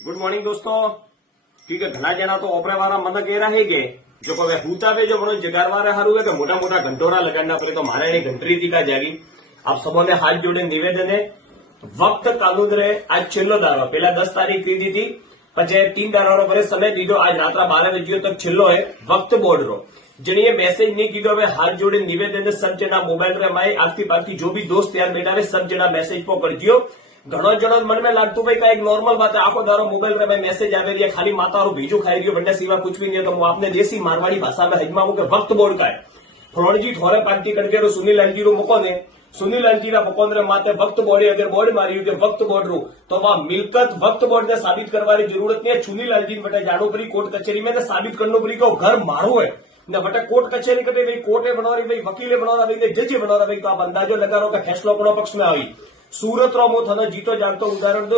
Good morning दोस्तों। ठीक है, घना जना तो ओपरे वाला मन कह रहा है कि जो कोई हूता पे जो बनो जगारवारे हारू है कि मोटा मोटा घंटोरा लगाना पड़े तो मारे ने घंटरी थी का जागी। आप सबों ने हाथ जोड़े निवेदन है वक्त कानून रे आज छेल्लो दारो पहला 10 तारीख दी थी पचे 3 दारो पर समय दीदो आज रात 12 बजे तक छेल्लो है वक्त बोर्ड रो जने मैसेज नहीं कीधो હવે हाथ जोड़े निवेदन सब जना मोबाइल रे माई आखती पाखती जो भी दोस्त यार बेटा रे सब जना मैसेज को कर दियो। घणो जणो मन में लागतु भाई का एक नॉर्मल बात है आखो दारो मोबाइल रे में मैसेज आवे रही है खाली मातारो बीजू खाई रही बंडे सिवा कुछ भी नहीं है। तो मैं आपने देसी मारवाड़ी भाषा में हजमाऊं के वक्त बोर्ड का है फलोणजी थोड़े पार्टी करके सुनील लालजी रो मुको ने सुनील लालजी रा मुको ने माते वक्त बोर्ड अगर बोर्ड मारी के वक्त बोर्ड रू तो वह मिलकत वक्त बोर्ड ने साबित करवानी जरूरत नहीं है। सुनील लालजी ने बटे जानो परी कोर्ट कचेरी में साबित करनो परी को घर मारू है ने बटे कोर्ट कचेरी करते भाई कोर्टे बनवा भाई वकीले बनवा भाई जजे बनवा भाई तो आप अंदाजो लगा रो के फैसलो कोनो पक्ष में आई सूरत रो मो थने जीतो जागतो उदाहरण दो।